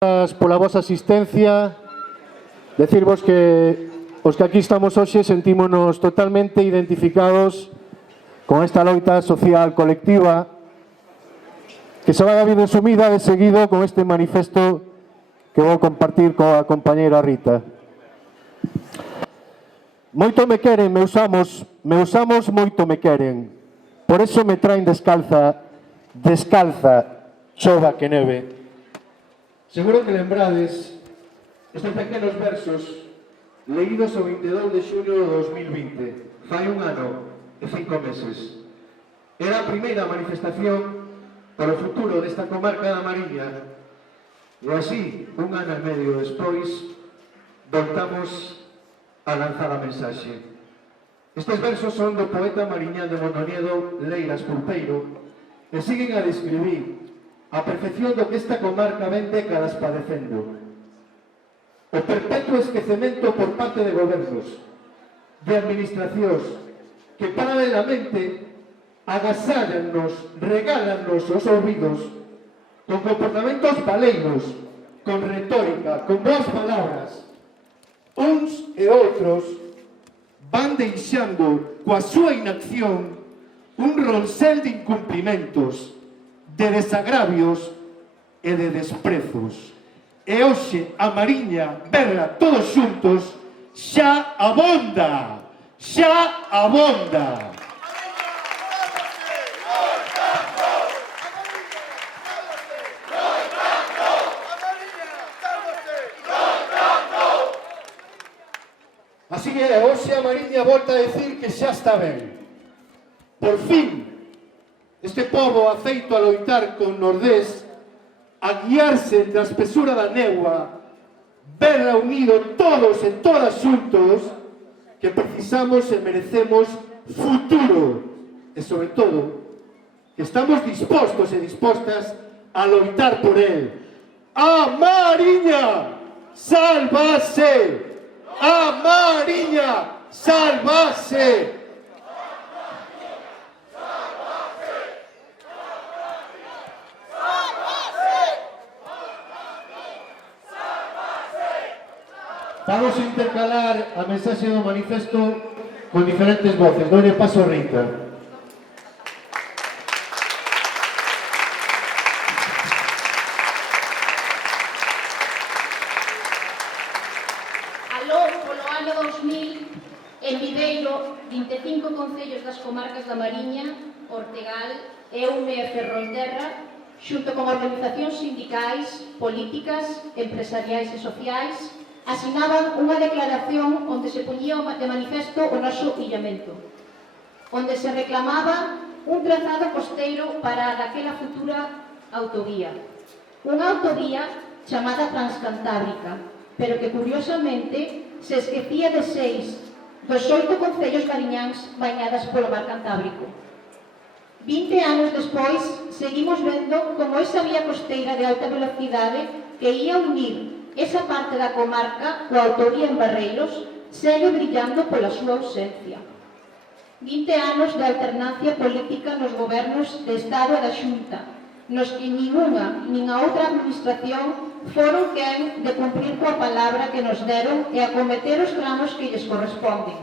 Pola vosa asistencia, decirvos que os que aquí estamos hoxe sentímonos totalmente identificados con esta loita social colectiva que se vai a vir resumida de seguido con este manifesto que vou compartir coa compañeira Rita. Moito me queren, meus amos moito me queren. Por eso me traen descalza, chova que neve. Seguro que lembrades estes pequenos versos leídos o 22 de xulio de 2020, fai un ano e 5 meses. Era a primeira manifestación para o futuro desta comarca da Mariña e así, un ano e medio despois, voltamos a lanzar a mensaxe. Estes versos son do poeta mariñán de Mondoñedo, Leiras Pulpeiro, e siguen a describir a perfección do que esta comarca ven décadas padecendo. O perpetuo esquecemento por parte de gobernos, de administracións, que paralelamente agasallannos, regálannos os ouvidos con comportamentos baleiros, con retórica, con boas palabras. Uns e outros van deixando coa súa inacción un ronsel de incumplimentos, de desagravios e de desprezos. E hoxe a Mariña verla todos xuntos xa abonda, xa abonda. Así que hoxe a Mariña volta a decir que xa está ben. Por fin, este pobo aceito a loitar con Nordés, a guiarse entre a espesura da néboa, verla unido todos e todas xuntos, que precisamos e merecemos futuro. E, sobre todo, que estamos dispostos e dispostas a loitar por él. A Mariña, sálvase! A Mariña, sálvase! Vamos a intercalar a mensaxe do manifesto con diferentes voces. Dolle paso a Rita. Aló, polo ano 2000, en Viveiro, 25 concellos das comarcas da Mariña, Ortegal, Eume e Ferrolterra, xunto con organizacións sindicais, políticas, empresariais e sociais, asinaban unha declaración onde se poñía de manifesto o noso illamento, onde se reclamaba un trazado costeiro para daquela futura autovía. Unha autovía chamada Transcantábrica, pero que curiosamente se esquecía de 6 dos 8 concellos mariñáns bañadas polo mar Cantábrico. 20 anos despois, seguimos vendo como esa vía costeira de alta velocidade que ia unir esa parte da comarca coa autovía en Barreiros segue brillando pola súa ausencia. 20 anos de alternancia política nos gobernos de Estado e da Xunta, nos que nin unha nin a outra administración foron quen de cumprir coa palabra que nos deron e acometer os tramos que lles corresponden.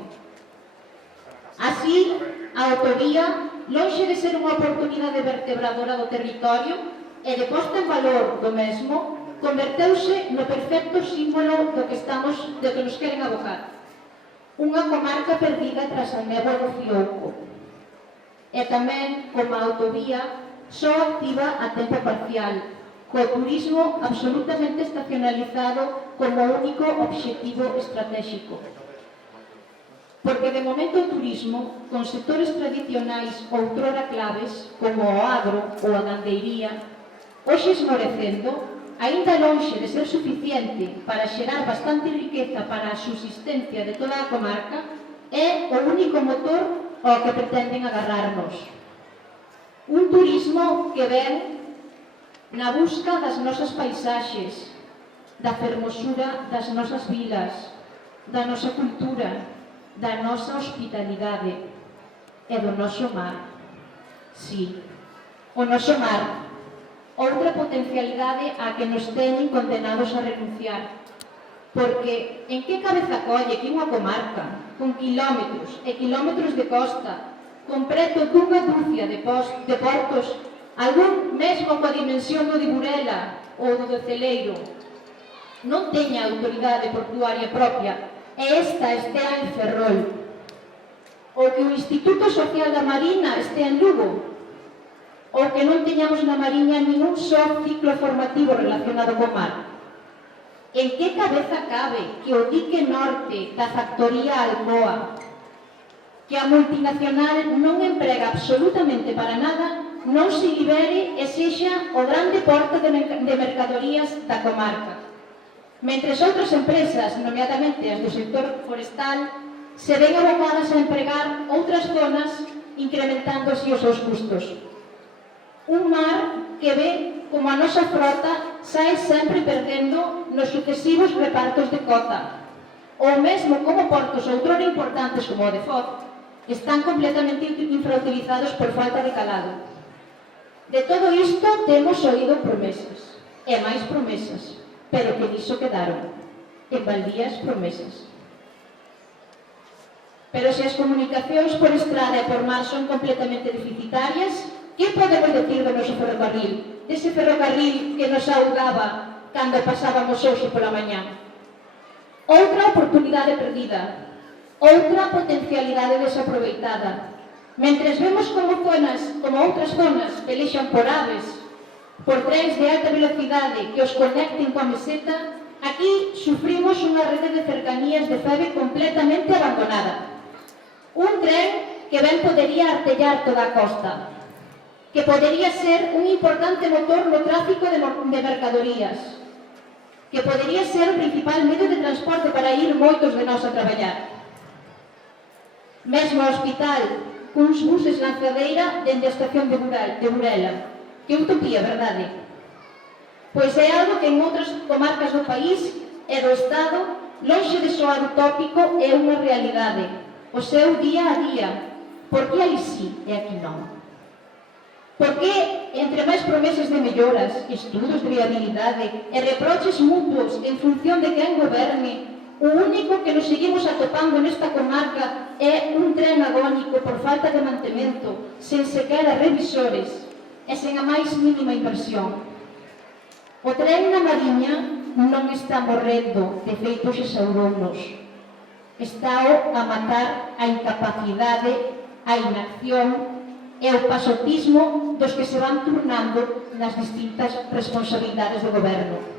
Así, a autovía, lonxe de ser unha oportunidade vertebradora do territorio e de posta en valor do mesmo, converteuse no perfecto símbolo do que nos queren abocar. Unha comarca perdida tras a néboa do Fiouco. E tamén, como a autovía, só activa a tempo parcial, co turismo absolutamente estacionalizado como único obxectivo estratégico. Porque de momento o turismo, con sectores tradicionais outrora claves, como o agro ou a gandeiría, hoxe esmorecendo, aínda lonxe de ser suficiente para xerar bastante riqueza para a subsistencia de toda a comarca, é o único motor ao que pretenden agarrarnos. Un turismo que ven na busca das nosas paisaxes, da fermosura das nosas vilas, da nosa cultura, da nosa hospitalidade e do noso mar. Sí, o noso mar, outra potencialidade a que nos teñen condenados a renunciar. Porque en que cabeza colle que unha comarca con quilómetros e quilómetros de costa, con preto dunha dúcia de portos, algún mesmo coa dimensión do de Burela ou do de Celeiro, non teña autoridade portuaria propia e esta estea en Ferrol, ou que o Instituto Social da Marina estea en Lugo, ou que non teñamos na Mariña ningún só ciclo formativo relacionado co mar. En que cabeza cabe que o dique norte da factoría Alcoa, que a multinacional non emprega absolutamente para nada, non se libere e sexa o grande porto de mercadorías da comarca? Mentres outras empresas, nomeadamente as do sector forestal, se ven abocadas a empregar outras zonas incrementando así os seus custos. Un mar que ve como a nosa frota sai sempre perdendo nos sucesivos repartos de cota, ou mesmo como portos outrora importantes como o de Foz están completamente infrautilizados por falta de calado. De todo isto temos oído promesas, e máis promesas, pero que diso quedaron, en baldías promesas. Pero se as comunicacións por estrada e por mar son completamente deficitarias, que podemos decir do noso ferrocarril? Dese ferrocarril que nos ahogaba cando pasábamos hoxe pola mañá. Outra oportunidade perdida, outra potencialidade desaproveitada. Mentres vemos como outras zonas pelexan por aves, por trens de alta velocidade que os conecten coa meseta, aquí sufrimos unha rede de cercanías de Feve completamente abandonada. Un tren que ben podería artellar toda a costa, que podería ser un importante motor no tráfico de mercadorías, que podería ser o principal medio de transporte para ir moitos de nós a traballar. Mesmo ao hospital, cuns buses lanzadeira dende a estación de Burela. Que utopía, verdade? Pois é algo que en outras comarcas do país e do Estado, lonxe de soar utópico, é unha realidade. O seu día a día. Por que aí sí e aquí non? Por que, entre máis promesas de melloras, estudos de viabilidade e reproches mutuos en función de quen goberne, o único que nos seguimos atopando nesta comarca é un tren agónico por falta de mantemento, sen sequera revisores e sen a máis mínima inversión. O tren na Mariña non está morrendo, de feito xe saurounos. Está a matar a incapacidade, a inacción e o pasotismo dos que se van turnando nas distintas responsabilidades do goberno.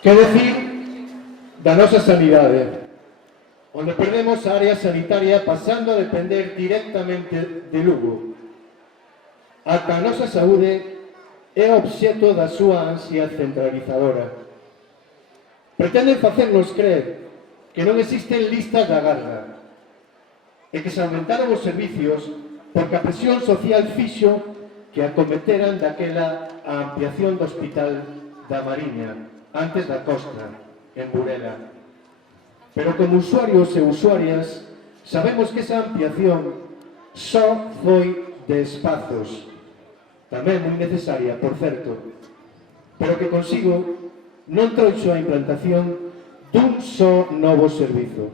Que decir da nosa sanidade, onde perdemos a área sanitaria pasando a depender directamente de Lugo. Ata a nosa saúde é obxecto da súa ansia centralizadora. Pretenden facernos crer que non existen listas de agarda e que se aumentaron os servicios porque a presión social fixo que acometeran daquela a ampliación do Hospital da Mariña, antes da Costa, en Burela. Pero como usuarios e usuarias sabemos que esa ampliación só foi de espazos, tamén moi necesaria, por certo, pero que consigo non trouxo a implantación dun só novo servizo.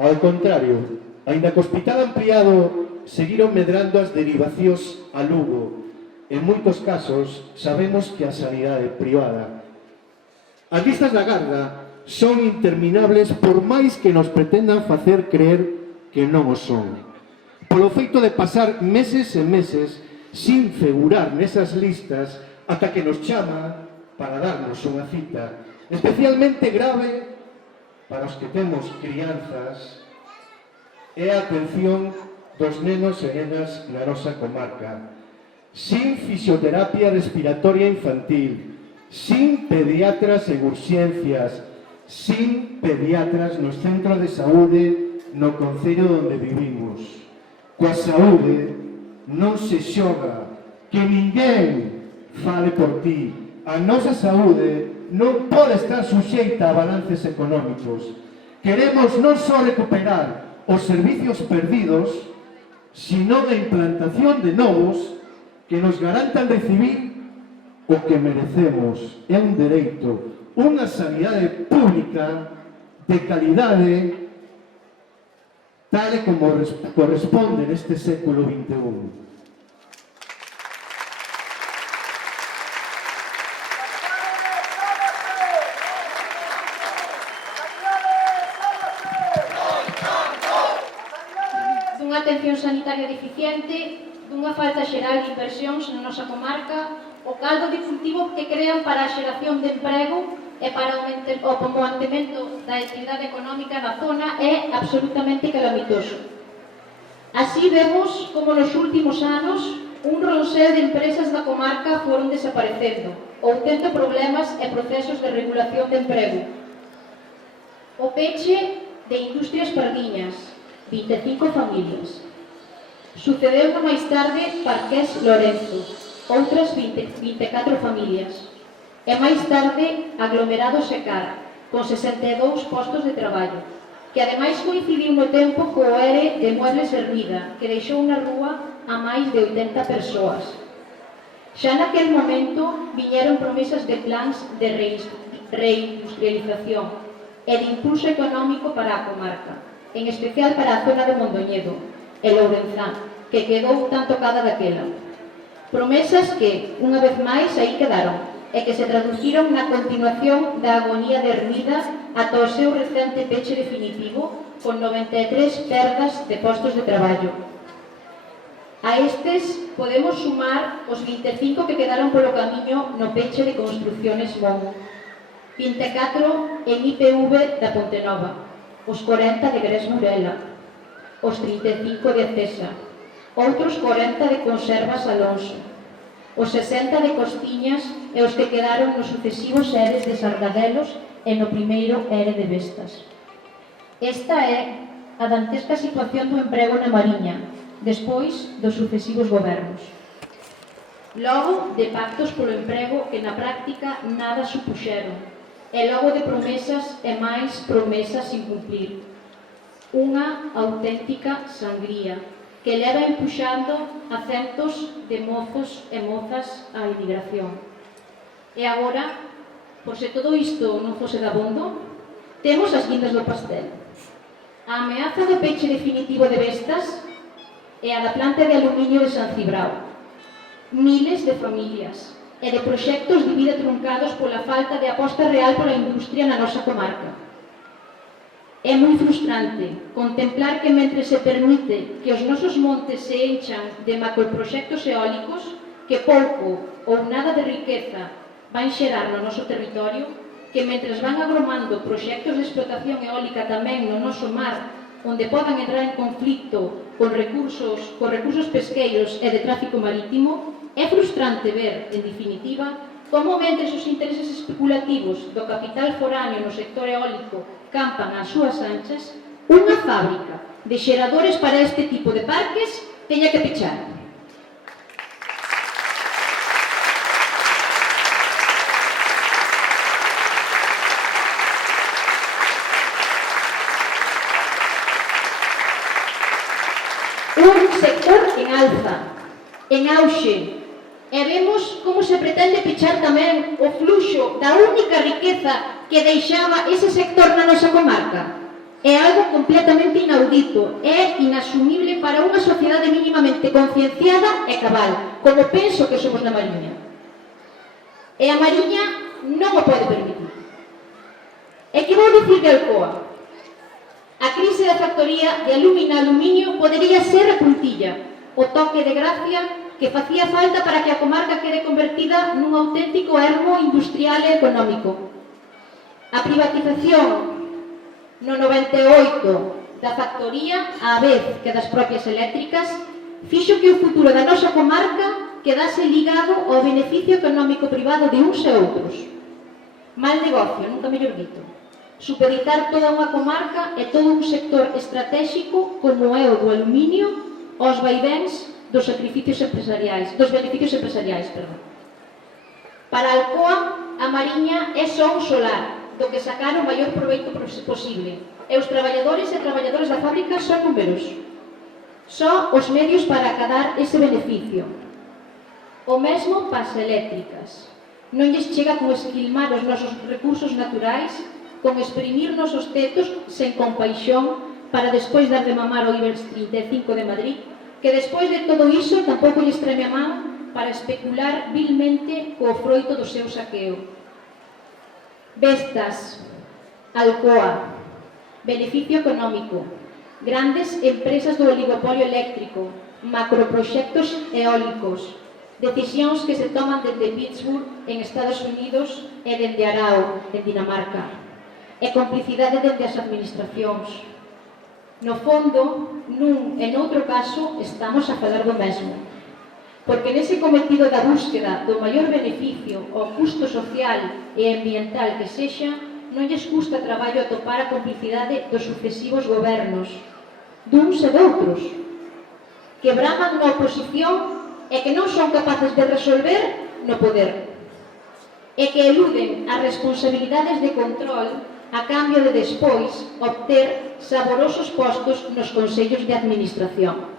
Ao contrario, aínda que o hospital ampliado seguiron medrando as derivacións a Lugo, en moitos casos sabemos que a sanidade privada. As listas da garda son interminables por máis que nos pretendan facer creer que non o son. Polo feito de pasar meses e meses sin figurar nesas listas ata que nos chama para darnos unha cita. Especialmente grave para os que temos crianzas é a atención dos nenos e nenas na nosa comarca. Sin fisioterapia respiratoria infantil, sin pediatras en urxencias, sin pediatras nos centros de saúde no concello onde vivimos. Coa saúde non se xoga, que ninguén fale por ti. A nosa saúde non pode estar suxeita a balances económicos. Queremos non só recuperar os servicios perdidos, sino a implantación de novos que nos garantan recibir o que merecemos. É un dereito, unha sanidade pública de calidade tal e como corresponde neste século XXI. Dunha atención sanitaria deficiente, dunha falta xeral de inversións na nosa comarca, o caldo de cultivo que crean para a xeración de emprego e para o mantemento da actividade económica da zona é absolutamente calamitoso. Así vemos como nos últimos anos un ronser de empresas da comarca foron desaparecendo ou tendo problemas e procesos de regulación de emprego. O peche de Industrias Pardiñas, 25 familias. Sucedeu máis tarde Parqués Lorenzo, outras 24 familias. E máis tarde Aglomerado Secar, con 62 postos de traballo, que ademais coincidiu no tempo co ERE de Muebles Hermida, que deixou na rúa a máis de 80 persoas. Xa naquel momento viñeron promesas de plans de reindustrialización e de impulso económico para a comarca, en especial para a zona de Mondoñedo e Lourenzán, que quedou tan tocada daquela. Promesas que, unha vez máis, aí quedaron, e que se traduciron na continuación da agonía de Hermida ata o seu recente peche definitivo, con 93 perdas de postos de traballo. A estes podemos sumar os 25 que quedaron polo camiño no peche de Construcciones Mon, 24 en IPV da Pontenova, os 40 de Gres Murela, os 35 de Acesa, outros 40 de Conservas Alonso, os 60 de Costiñas e os que quedaron nos sucesivos eres de Sargadelos e no primeiro ere de Vestas. Esta é a dantesca situación do emprego na Mariña, despois dos sucesivos gobernos. Logo de pactos polo emprego que na práctica nada supuxeron, e logo de promesas e máis promesas sin cumplir. Unha auténtica sangría que leva empuxando a centos de mozos e mozas á emigración. E agora, por se todo isto non fose dabondo, temos as guindas do pastel. A ameaza do peche definitivo de Vestas e a da planta de aluminio de San Cibrao. Miles de familias e de proxectos de vida truncados pola falta de aposta real pola industria na nosa comarca. É moi frustrante contemplar que mentre se permite que os nosos montes se enchan de macroproxectos eólicos que pouco ou nada de riqueza van xerar no noso territorio, que mentre van agromando proxectos de explotación eólica tamén no noso mar, onde podan entrar en conflicto con recursos pesqueiros e de tráfico marítimo, é frustrante ver, en definitiva, como mentre os intereses especulativos do capital foráneo no sector eólico campan ás súas anchas, unha fábrica de xeradores para este tipo de parques teña que pechar. Un sector en alza, en auxe, e vemos como se pretende pechar tamén o fluxo da única riqueza que deixaba ese sector na nosa comarca. É algo completamente inaudito, é inasumible para unha sociedade mínimamente concienciada e cabal, como penso que somos na Mariña. E a Mariña non o pode permitir. E que vou dicir de Alcoa? A crise da factoría de aluminio podería ser a puntilla, o toque de gracia que facía falta para que a comarca quede convertida nun auténtico ermo industrial e económico. A privatización no 98 da factoría, á vez que das propias eléctricas, fixo que o futuro da nosa comarca quedase ligado ao beneficio económico privado de uns e outros. Mal negocio, nunca mellor dito. Supeditar toda unha comarca e todo un sector estratégico como é o do aluminio aos vaivens dos beneficios empresariais. Para Alcoa, a Mariña é só un solar, do que sacar o maior proveito posible. E os traballadores e traballadoras da fábrica son números. Só os medios para acadar ese beneficio. O mesmo para as eléctricas. Non lles chega con esquilmar os nosos recursos naturais, con exprimir nosos tetos sen compaixón para despois dar de mamar o IBEX 35 de Madrid, que despois de todo iso tampouco lles treme a man para especular vilmente co froito do seu saqueo. Vestas, Alcoa, beneficio económico, grandes empresas do oligopolio eléctrico, macroproxectos eólicos, decisións que se toman dende Pittsburgh en Estados Unidos e dende Arao, en Dinamarca, e complicidade dende as administracións. No fondo, nun e noutro caso, estamos a falar do mesmo. Porque nese cometido da búsqueda do maior beneficio ao custo social e ambiental que sexa, non lles custa traballo atopar a complicidade dos sucesivos gobernos, duns e doutros, que braman na oposición e que non son capaces de resolver no poder, e que eluden as responsabilidades de control a cambio de despois obter saborosos postos nos consellos de administración.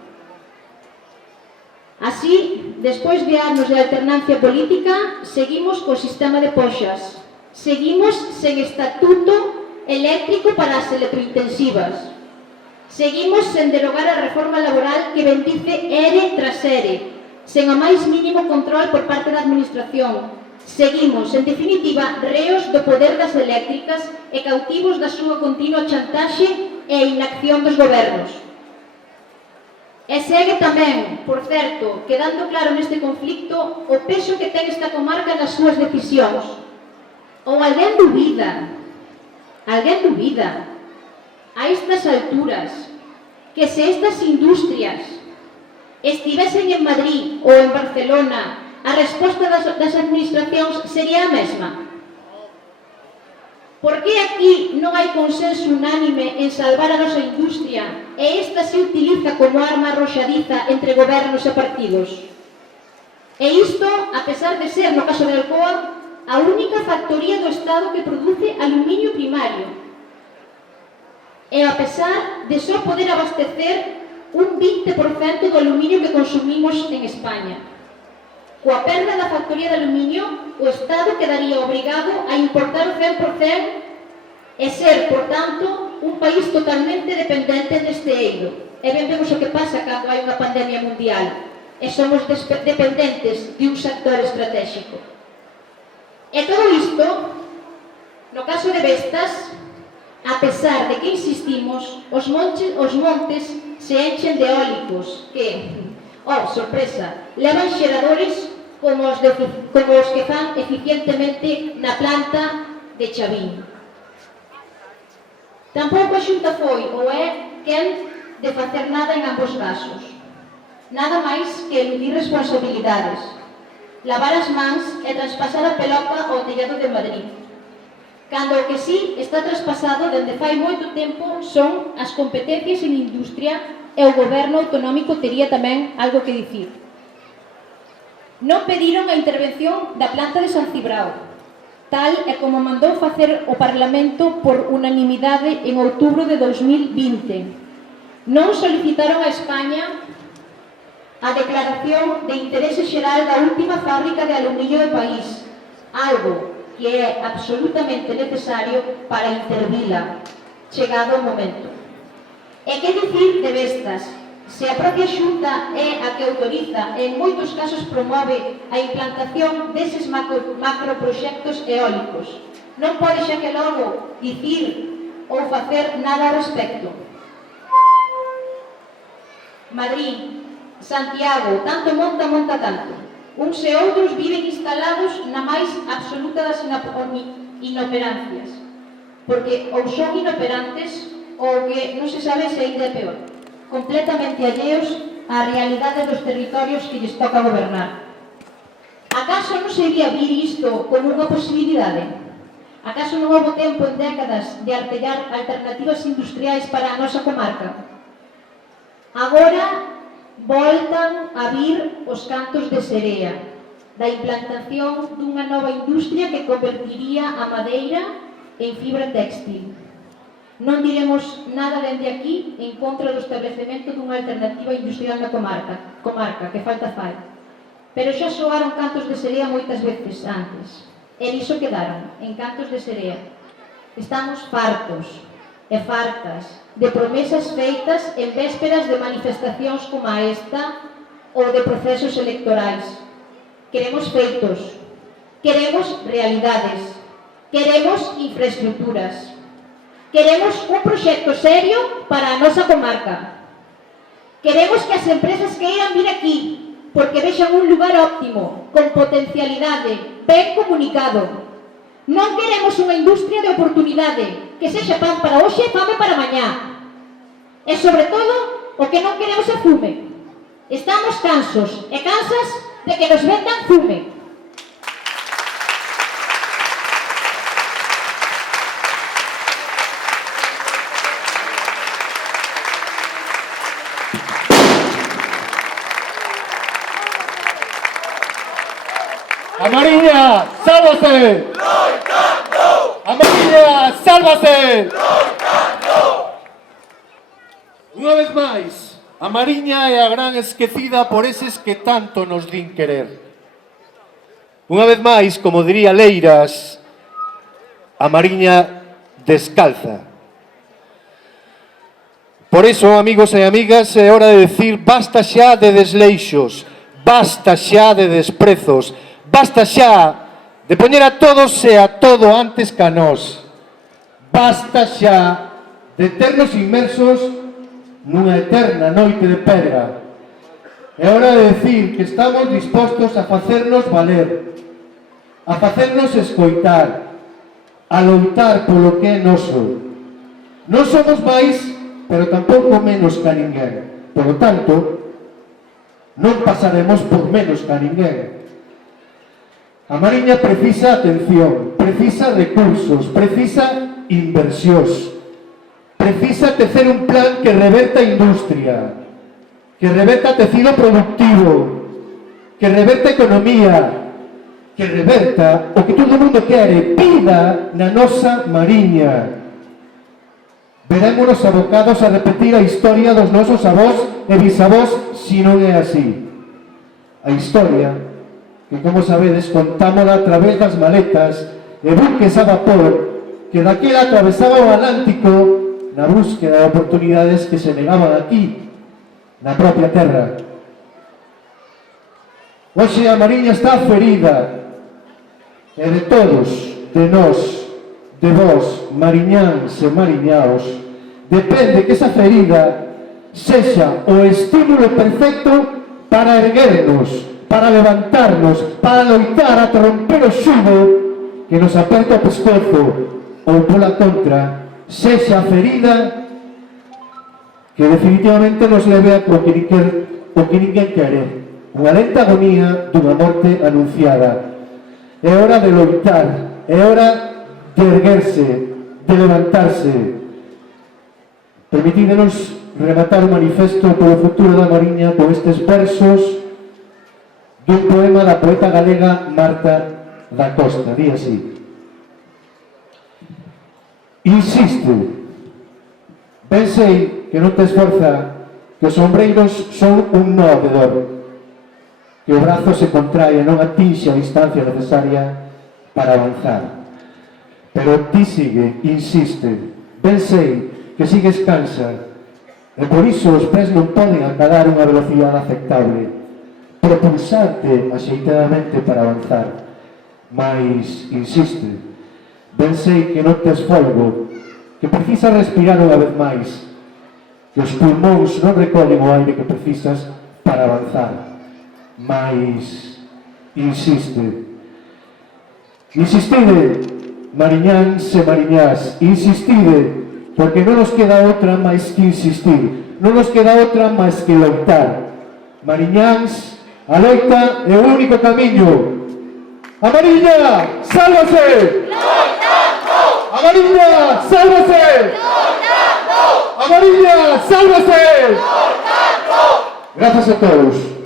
Así, despois de anos de alternancia política, seguimos co sistema de poxas, seguimos sen estatuto eléctrico para as electrointensivas, seguimos sen derogar a reforma laboral que bendice ERE tras ERE, sen o máis mínimo control por parte da administración. Seguimos, en definitiva, reos do poder das eléctricas e cautivos da súa continua chantaxe e inacción dos gobernos. E segue tamén, por certo, quedando claro neste conflicto o peso que ten esta comarca nas súas decisións. Ou alguén dubida, a estas alturas, que se estas industrias estivesen en Madrid ou en Barcelona, a resposta das administracións sería a mesma? Por que aquí non hai consenso unánime en salvar a nosa industria e esta se utiliza como arma arroxadiza entre gobernos e partidos? E isto, a pesar de ser, no caso de Alcoa, a única factoría do Estado que produce aluminio primario. E a pesar de só poder abastecer un 20% do aluminio que consumimos en España. Coa perda da factoría de aluminio, o Estado quedaría obrigado a importar o 100% e ser, por tanto, un país totalmente dependente deste eido. E ben vemos o que pasa cando hai unha pandemia mundial e somos dependentes de un sector estratégico. E todo isto, no caso de Vestas, a pesar de que insistimos, os montes se enchen de eólicos que, oh, sorpresa, levan xeradores como os que fan eficientemente na planta de Chavín. Tampouco a Xunta foi ou é quen de facer nada en ambos casos. Nada máis que eludir responsabilidades, lavar as mans e traspasar a pelota ao tellado de Madrid. Cando o que sí está traspasado dende fai moito tempo son as competencias en industria e o goberno autonómico tería tamén algo que dicir. Non pediron a intervención da planta de San Cibrao, tal e como mandou facer o Parlamento por unanimidade en outubro de 2020. Non solicitaron a España a declaración de interese xeral da última fábrica de aluminio do país, algo que é absolutamente necesario para intervila, chegado o momento. E que dicir de Vestas? Se a propia Xunta é a que autoriza e en moitos casos promove a implantación deses macroproxectos eólicos, non pode xa que logo dicir ou facer nada ao respecto. Madrid, Santiago, tanto monta tanto. Uns e outros viven instalados na máis absoluta das inoperancias, porque ou son inoperantes ou que non se sabe se ainda é peor, completamente alleos á realidade dos territorios que lles toca gobernar. Acaso non se iría vir isto como unha posibilidade? Acaso non houve tempo en décadas de artellar alternativas industriais para a nosa comarca? Agora voltan a vir os cantos de serea, da implantación dunha nova industria que convertiría a madeira en fibra textil. Non diremos nada dende aquí en contra do establecemento dunha alternativa industrial na comarca, que falta fai. Pero xa soaron cantos de serea moitas veces antes. E niso quedaron, en cantos de serea. Estamos fartos e fartas de promesas feitas en vésperas de manifestacións como esta ou de procesos electorais. Queremos feitos, queremos realidades, queremos infraestructuras, queremos un proxecto serio para a nosa comarca. Queremos que as empresas queiran vir aquí porque vexan un lugar óptimo, con potencialidade, ben comunicado. Non queremos unha industria de oportunidade que sexa pan para hoxe e fame para mañá. E, sobre todo, o que non queremos é fume. Estamos cansos e cansas de que nos vendan fume. ¡A Mariña, sálvase! ¡A Mariña, sálvase! Unha vez máis, a Mariña é a gran esquecida por eses que tanto nos din querer. Unha vez máis, como diría Leiras, a Mariña descalza. Por iso, amigos e amigas, é hora de decir basta xa de desleixos, basta xa de desprezos, basta xa de poñer a todos e a todo antes que a nós. Basta xa de ternos inmersos nunha eterna noite de pedra. É hora de decir que estamos dispostos a facernos valer, a facernos escoitar, a loitar polo que é noso. Non somos máis, pero tampouco menos que a ninguén. Por lo tanto, non pasaremos por menos que a ninguén. A Mariña precisa atención, precisa recursos, precisa inversións, precisa tecer un plan que reverta a industria, que reverta tecido productivo, que reverta a economía, que reverta o que todo o mundo quere, vida na nosa Mariña. Verémonos abocados a repetir a historia dos nosos avós e bisavós se non é así. A historia que, como sabedes, contámola a través das maletas e buques a vapor que daquela atravesaban o Atlántico na búsqueda de oportunidades que se negaban aquí, na propia terra. Hoxe a Mariña está ferida e de todos, de nós, de vós, mariñáns e mariñaos, depende que esa ferida sexa o estímulo perfecto para erguernos, para levantarnos, para loitar ata romper o xugo que nos aperta o pescozo ou pola contra, sexa a ferida que definitivamente nos leve a o que ninguén quere, unha lenta agonía dunha morte anunciada. É hora de loitar, é hora de erguerse, de levantarse. Permitídenos rematar o manifesto polo futuro da Mariña con estes versos dun poema da poeta galega Marta da Costa. Di así: insiste, ben sei que non te esforza, que os ombreiros son un nó de dor, que o brazo se contrae e non atinxe a distancia necesaria para avanzar. Pero ti sigue, insiste, ben sei que sigues cansa, e por iso os pés non poden acadar unha velocidade aceptable, propulsarte axeitadamente para avanzar. Mais, insiste, ben sei que non tes folgo, que precisas respirar unha vez máis, que os pulmóns non recollen o aire que precisas para avanzar. Mais, insiste. Insistide, mariñáns e mariñás, insistide, porque non nos queda outra máis que insistir, non nos queda outra máis que loitar. Mariñáns, a loita é o único camiño. A Mariña, sálvase! A Mariña, sálvase! A Mariña, sálvase! Grazas a todos.